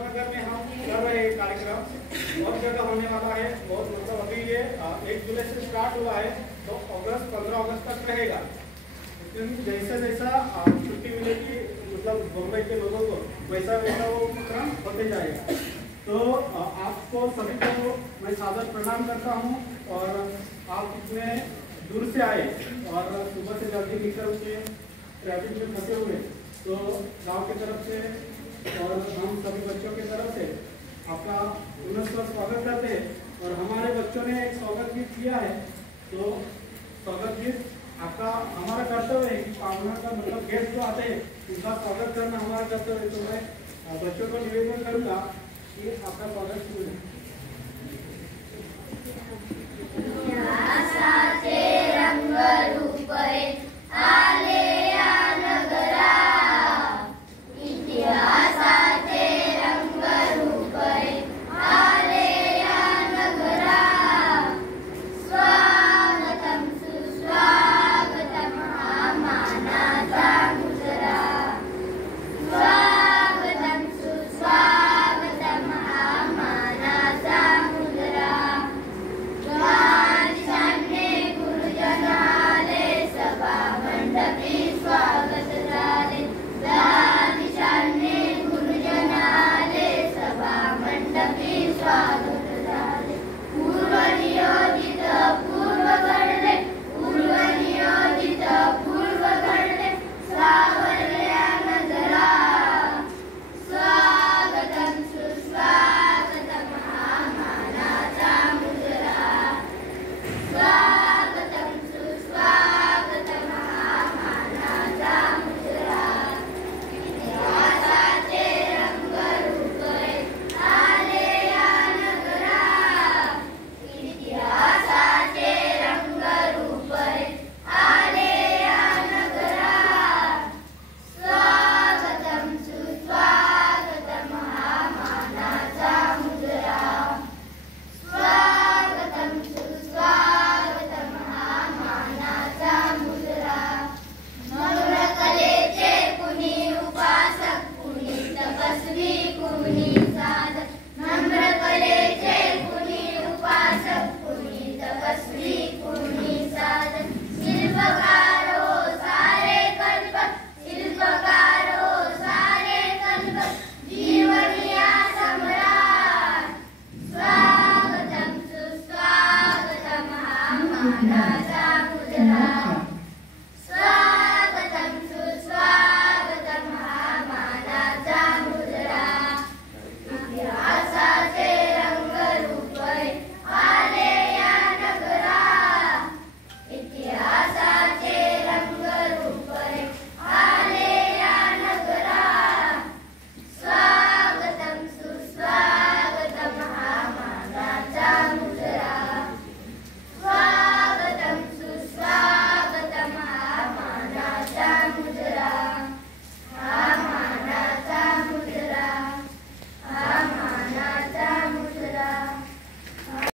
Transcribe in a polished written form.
नगर में हम कर रहे हैं कार्यक्रम, बहुत जगह होने वाला है। बहुत मतलब अभी ये 1 जुलाई से स्टार्ट हुआ है, तो अगस्त 15 अगस्त तक रहेगा। जैसा जैसा छुट्टी मिलेगी मतलब बम्बई के लोगों को, वैसा वैसा वो क्रम होते जाएगा। तो आपको सभी को मैं सादर प्रणाम करता हूँ। और आप इतने दूर से आए और सुबह से जल्दी निकल के ट्रैफिक में फंसे हुए, तो गांव की तरफ से और हम सभी बच्चों की तरफ से आपका पुनः स्वागत करते हैं। और हमारे बच्चों ने एक स्वागत गीत किया है, तो स्वागत गीत आपका हमारा कर्तव्य है कि पावना का मतलब गेस्ट जो आते हैं उनका स्वागत करना हमारा कर्तव्य है। तो मैं बच्चों को निवेदन करूंगा कि आपका स्वागत शुरू है।